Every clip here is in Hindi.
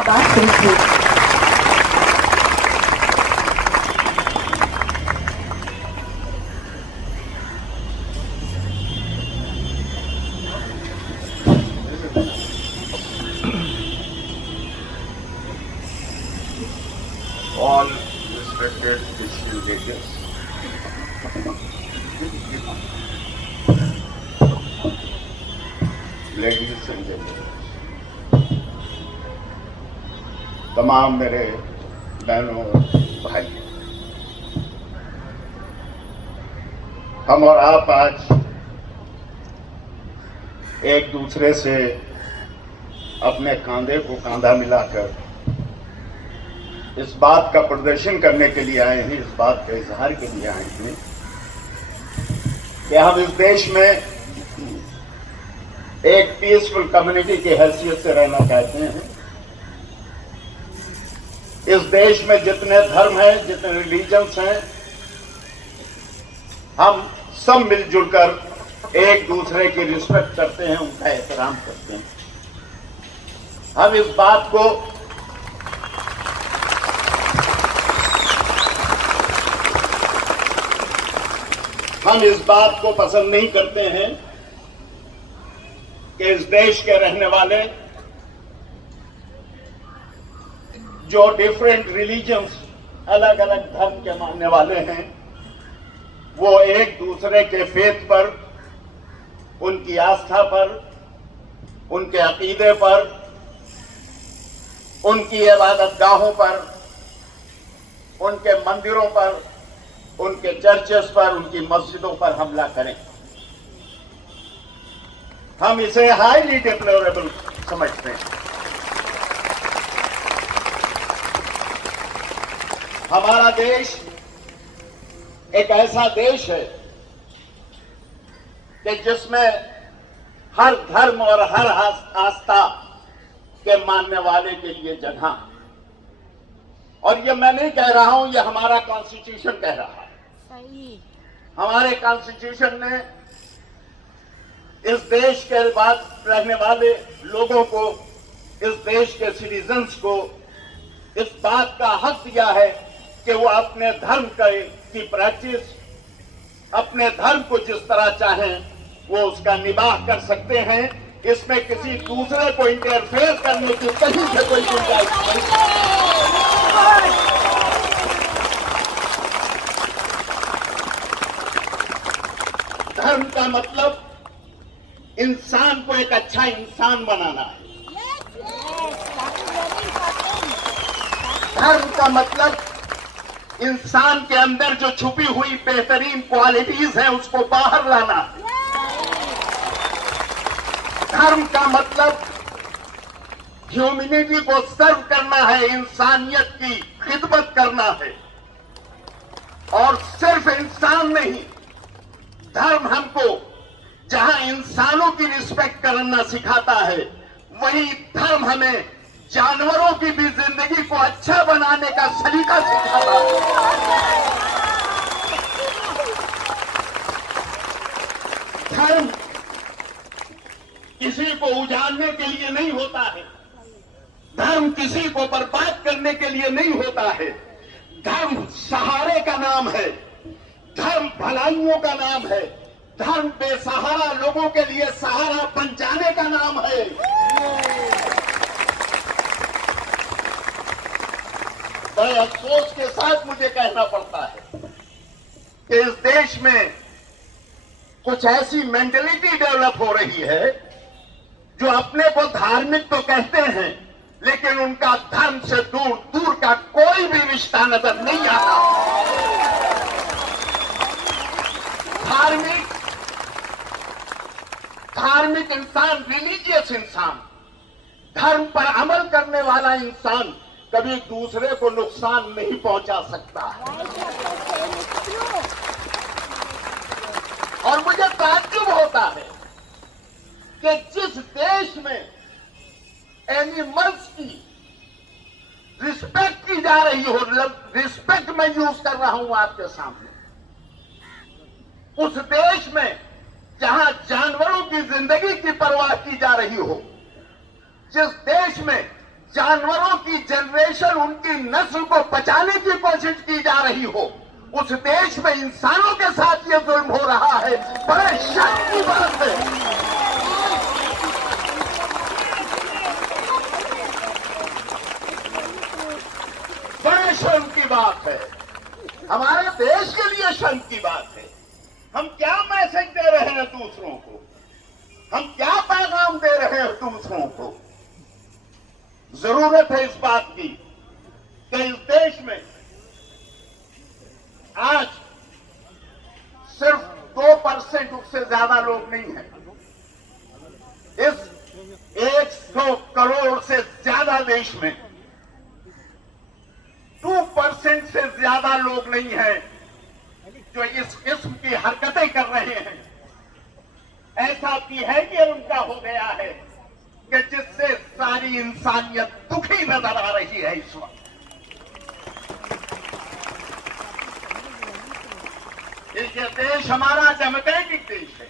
Abbas, thank you. All respected distinguished ladies and gentlemen, तमाम मेरे बहनों भाई, हम और आप आज एक दूसरे से अपने कंधे को कंधा मिलाकर इस बात का प्रदर्शन करने के लिए आए हैं, इस बात का इजहार के लिए आए हैं कि हम इस देश में एक पीसफुल कम्युनिटी की हैसियत से रहना चाहते हैं। इस देश में जितने धर्म हैं, जितने रिलीजन्स हैं, हम सब मिलजुल कर एक दूसरे की रिस्पेक्ट करते हैं, उनका एहतराम करते हैं। हम इस बात को पसंद नहीं करते हैं कि इस देश के रहने वाले जो डिफरेंट रिलीजन्स, अलग अलग धर्म के मानने वाले हैं, वो एक दूसरे के फेथ पर, उनकी आस्था पर, उनके अकीदे पर, उनकी इबादतगाहों पर, उनके मंदिरों पर, उनके चर्चेस पर, उनकी मस्जिदों पर हमला करें। हम इसे हाईली डिप्लोरेबल समझते हैं। हमारा देश एक ऐसा देश है कि जिसमें हर धर्म और हर आस्था के मानने वाले के लिए जगह, और ये मैं नहीं कह रहा हूं, ये हमारा कॉन्स्टिट्यूशन कह रहा है। हमारे कॉन्स्टिट्यूशन ने इस देश के बाद रहने वाले लोगों को, इस देश के सिटीजन्स को इस बात का हक दिया है कि वो अपने धर्म की प्रैक्टिस, अपने धर्म को जिस तरह चाहें वो उसका निबाह कर सकते हैं। इसमें किसी दूसरे को इंटरफेयर करने की कहीं से कोई गुंजाइश नहीं। धर्म का मतलब इंसान को एक अच्छा इंसान बनाना है। धर्म का मतलब इंसान के अंदर जो छुपी हुई बेहतरीन क्वालिटीज हैं उसको बाहर लाना है। धर्म का मतलब ह्यूमैनिटी को सर्व करना है, इंसानियत की खिदमत करना है। और सिर्फ इंसान नहीं, धर्म हमको जहां इंसानों की रिस्पेक्ट करना सिखाता है, वही धर्म हमें जानवरों की भी जिंदगी को अच्छा बनाने का सलीका सिखाता है। धर्म किसी को उजाड़ने के लिए नहीं होता है, धर्म किसी को बर्बाद करने के लिए नहीं होता है। धर्म सहारे का नाम है, धर्म भलाइयों का नाम है, धर्म बेसहारा लोगों के लिए सहारा बन जाने का नाम है। बड़े अफसोस के साथ मुझे कहना पड़ता है कि इस देश में कुछ ऐसी मेंटलिटी डेवलप हो रही है जो अपने को धार्मिक तो कहते हैं, लेकिन उनका धर्म से दूर दूर का कोई भी रिश्ता नजर नहीं आता। धार्मिक इंसान, रिलीजियस इंसान, धर्म पर अमल करने वाला इंसान कभी दूसरे को नुकसान नहीं पहुंचा सकता है। और मुझे ताज्जुब होता है कि जिस देश में एनिमल्स की रिस्पेक्ट की जा रही हो, रिस्पेक्ट मैं यूज कर रहा हूं आपके सामने, उस देश में जहां जानवरों की जिंदगी की परवाह की जा रही हो, जिस देश में जानवरों की जनरेशन, उनकी नस्ल को बचाने की कोशिश की जा रही हो, उस देश में इंसानों के साथ ये जुल्म हो रहा है। बड़े शर्म की बात है। बड़े शर्म की बात है। हमारे देश के लिए शर्म की बात है। हम क्या मैसेज दे रहे हैं दूसरों को? हम क्या पैगाम दे रहे हैं दूसरों को? जरूरत है इस बात की कि इस देश में आज सिर्फ 2% उससे ज्यादा लोग नहीं हैं। इस 100 करोड़ से ज्यादा देश में 2% से ज्यादा लोग नहीं हैं जो इस किस्म की हरकतें कर रहे हैं। ऐसा बिहेवियर उनका हो गया है कि जिससे सारी इंसानियत दुखी नजर आ रही है इस वक्त। ये देश हमारा डेमोक्रेटिक देश है।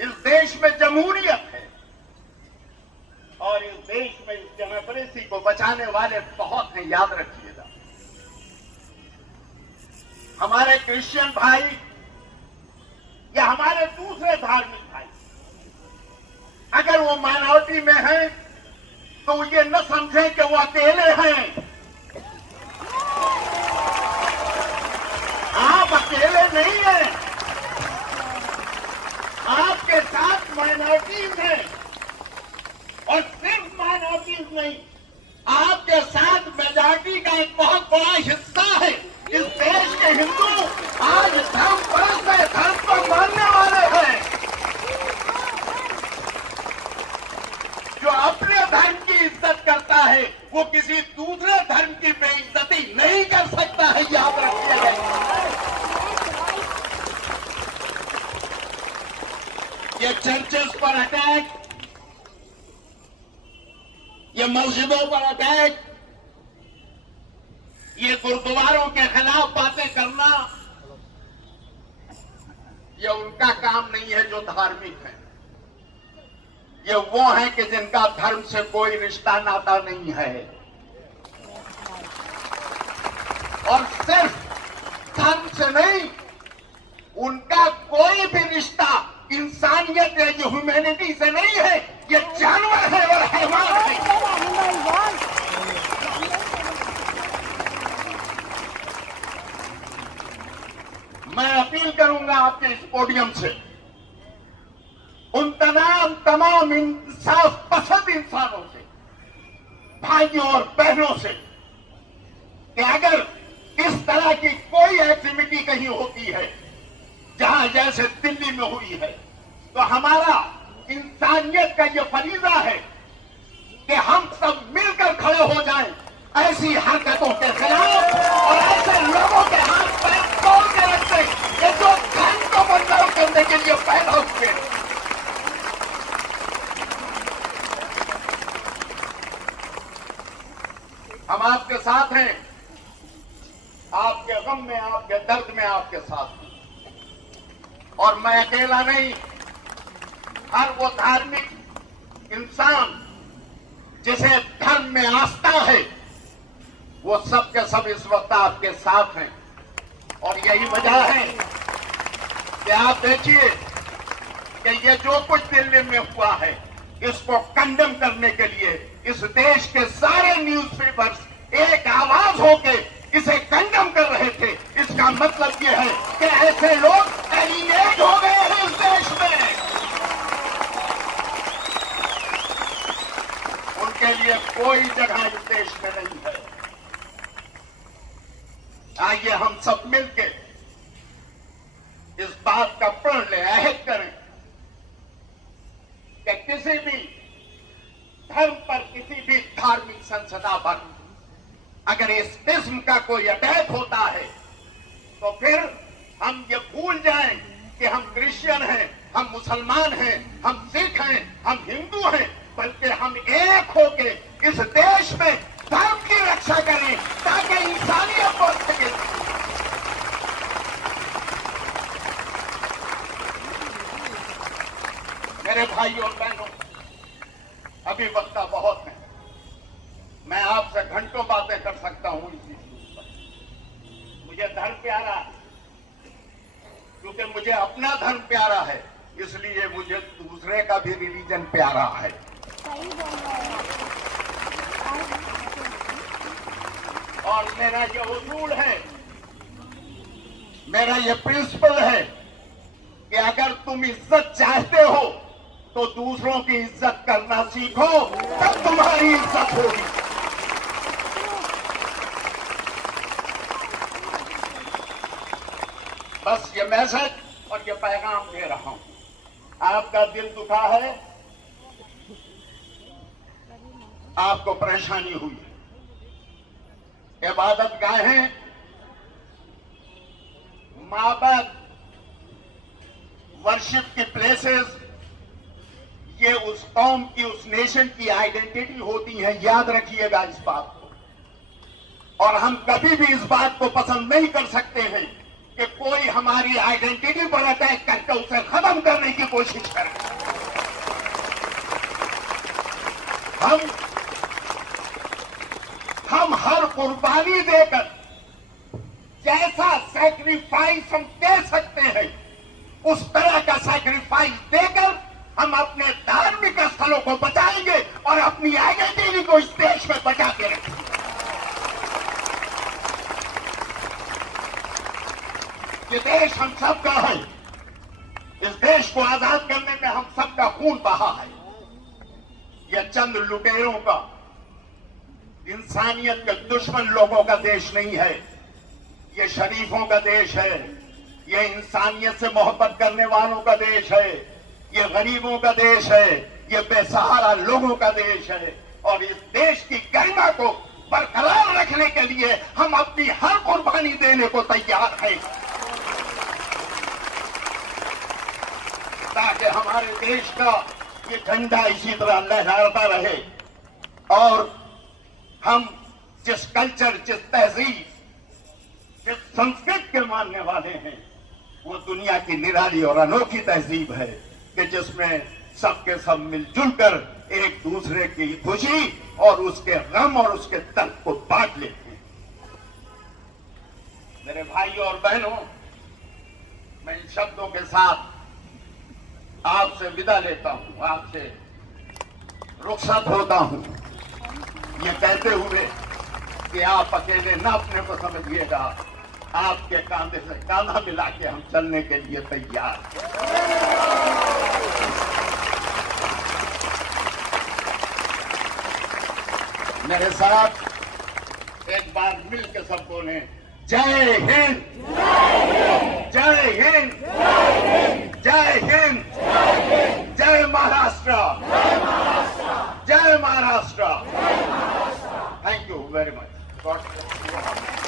इस देश में जमहूरियत है और इस देश में इस डेमोक्रेसी को बचाने वाले बहुत हैं, याद रखिएगा। हमारे क्रिश्चियन भाई या हमारे दूसरे धार्मिक भाई अगर वो माइनॉरिटी में हैं तो ये न समझें कि वो अकेले हैं। आप अकेले नहीं हैं, आपके साथ माइनॉरिटीज हैं और सिर्फ माइनॉरिटीज नहीं, आपके साथ मेजॉरिटी का एक बहुत बड़ा हिस्सा है। इस देश के हिंदू आज धर्म परस्त है, धर्म को मानने वाले हैं। जो अपने धर्म की इज्जत करता है वो किसी दूसरे धर्म की बेइज्जती नहीं कर सकता है, याद रखिएगा। ये चर्चेस पर अटैक, ये मस्जिदों पर अटैक, ये गुरुद्वारों के खिलाफ बातें करना, ये उनका काम नहीं है जो धार्मिक है। ये वो हैं कि जिनका धर्म से कोई रिश्ता नाता नहीं है और सिर्फ धर्म से नहीं, उनका कोई भी रिश्ता इंसानियत या ह्यूमैनिटी से नहीं है। ये जानवर है और हैवान है। मैं अपील करूंगा आपके इस पोडियम से उन तमाम इंसाफ पसंद इंसानों से, भाइयों और बहनों से कि अगर इस तरह की कोई एक्टिविटी कहीं होती है जहां जैसे दिल्ली में हुई है, तो हमारा इंसानियत का यह फरीजा है कि हम सब मिलकर खड़े हो जाएं ऐसी हरकतों के खिलाफ और ऐसे लोगों के हाथ पैर तोड़ के रखते कि जो धर्म को बदलाव करने के लिए पैदा हुए। हम आपके साथ हैं, आपके गम में, आपके दर्द में आपके साथ हैं। और मैं अकेला नहीं, हर वो धार्मिक इंसान जिसे धर्म में आस्था है वो सब के सब इस वक्त आपके साथ हैं। और यही वजह है कि आप देखिए कि ये जो कुछ दिल्ली में हुआ है इसको कंडेम करने के लिए इस देश के सारे न्यूज़पेपर्स एक आवाज होके इसे कंडेम कर रहे थे। इसका मतलब ये है कि ऐसे लोग एलिनेट हो गए हैं इस देश में। उनके लिए कोई जगह इस देश में नहीं है। आइए हम सब मिलकर इस बात का प्रण लें, अहद करें कि किसी भी धर्म पर, किसी भी धार्मिक संस्था पर अगर इस किस्म का कोई अटैक होता है तो फिर हम ये भूल जाएं कि हम क्रिश्चियन हैं, हम मुसलमान हैं, हम सिख हैं, हम हिंदू हैं, बल्कि हम एक होके इस देश में धर्म की रक्षा करें ताकि इंसानियत बढ़ सके। मेरे भाई और बहनों, अभी वक्त बहुत है। आपसे घंटों बातें कर सकता हूं इस इश्यू पर। मुझे धर्म प्यारा है, क्योंकि मुझे अपना धर्म प्यारा है, इसलिए मुझे दूसरे का भी रिलीजन प्यारा है। सही बोल रहे हैं। और मेरा ये उसूल है, मेरा ये प्रिंसिपल है कि अगर तुम इज्जत चाहते हो तो दूसरों की इज्जत करना सीखो, तब तुम्हारी इज्जत होगी। बस ये मैसेज और ये पैगाम दे रहा हूं। आपका दिल दुखा है, आपको परेशानी हुई है। इबादत गाहें, माबद, वर्शिप की प्लेसेस, ये उस कौम की, उस नेशन की आइडेंटिटी होती है। याद रखिएगा इस बात को। और हम कभी भी इस बात को पसंद नहीं कर सकते हैं कि कोई हमारी आइडेंटिटी पर अटैक करके उसे खत्म करने की कोशिश करे। हम हर कुर्बानी देकर, जैसा सैक्रिफाइस हम दे सकते हैं, उस तरह का सैक्रिफाइस देकर हम अपने धार्मिक स्थलों को बचाएंगे और अपनी आइडेंटिटी को इस देश में बचा के रखेंगे। ये देश हम सबका है। इस देश को आजाद करने में हम सबका खून बहा है। यह चंद लुटेरों का, इंसानियत के दुश्मन लोगों का देश नहीं है। ये शरीफों का देश है। ये इंसानियत से मोहब्बत करने वालों का देश है। ये गरीबों का देश है। ये बेसहारा लोगों का देश है। और इस देश की गरिमा को बरकरार रखने के लिए हम अपनी हर कुर्बानी देने को तैयार हैं, ताकि हमारे देश का ये झंडा इसी तरह लहराता रहे। और हम जिस कल्चर, जिस तहजीब, जिस संस्कृत के मानने वाले हैं, वो दुनिया की निराली और अनोखी तहजीब है कि जिसमें सबके सब मिलजुल कर एक दूसरे की खुशी और उसके गम और उसके दर्द को बांट लेते हैं। मेरे भाइयों और बहनों, मैं इन शब्दों के साथ आपसे विदा लेता हूं, आपसे रुखसत होता हूं, ये कहते हुए कि आप अकेले न अपने को समझिएगा। आपके कांधे से कांधा मिला के हम चलने के लिए तैयार हैं। मेरे साथ एक बार मिल के सब बोले, जय हिंद, जय हिंद, जय हिंद, जय महाराष्ट्र, जय Maharashtra. Thank you very much. God bless you.